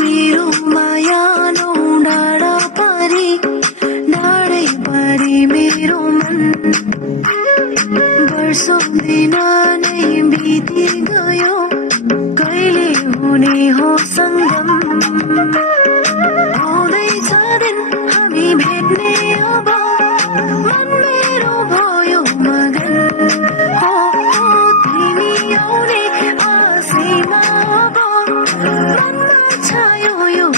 मेरो मायानो डाँडा परी मेरो मन वर्षौं दिन नै बिति गयो कहिले हुने हो सङ्गम आउँदैछ दिन हामी भेट्ने अब मन मेरो भयो मगन हो तिमी आउने आशैमा अब मनमा छायो यो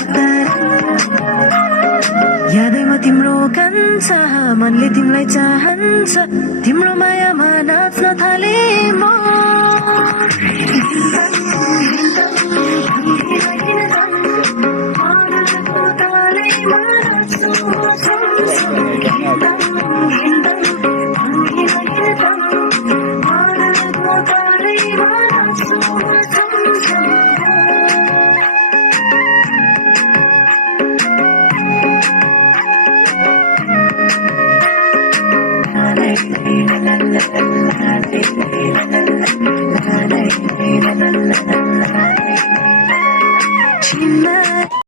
यादैमा तिम्रो कान्छ मनले तिमीलाई चाहन्छ तिम्रो मायामा नाच्न थाले म